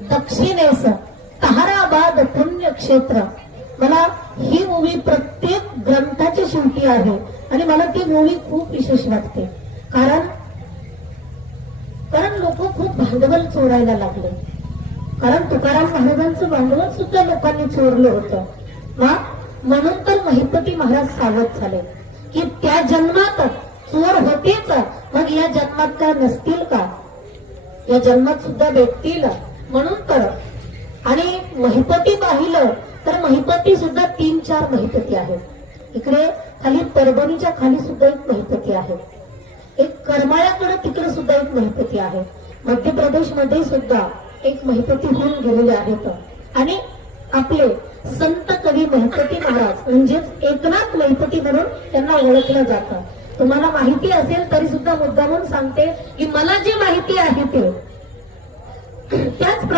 दक्षिणेस ताहराबाद पुण्यक्षेत्र. मला ही मूवी प्रत्येक ग्रंथाची शेवटी आहे. आणि मला ती मूवी खूप विशेष वाटते. कारण कारण लोक खूप भांडवल चोरायला लागले. कारण तुकाराम महाराजांचं भांडवल सुद्धा लोकांनी चोरलं होतं. म्हणून तर महिपती महाराज सावध झाले. की त्या जन्मात चोर होतेच. मग या जन्मात काय नसतील का? या जन्मात सुद्धा भेटतील. म्हणून कळत आणि महिपती पाहिलं तर महिपती सुद्धा तीन चार महिपती आहेत. इकडे खाली परभणीच्या खाली सुद्धा एक महिपती आहे. एक करमाळ्याकडे तिकडे सुद्धा एक महिपती आहे. मध्य प्रदेशमध्ये सुद्धा एक महिपती होऊन गेलेले आहेत. आणि आपले संत कवी महिपती महाराज म्हणजेच एकनाथ महिपती म्हणून त्यांना ओळखलं जातं. तुम्हाला माहिती असेल तरी सुद्धा मुद्दा म्हणून सांगते की मला जी माहिती आहे ते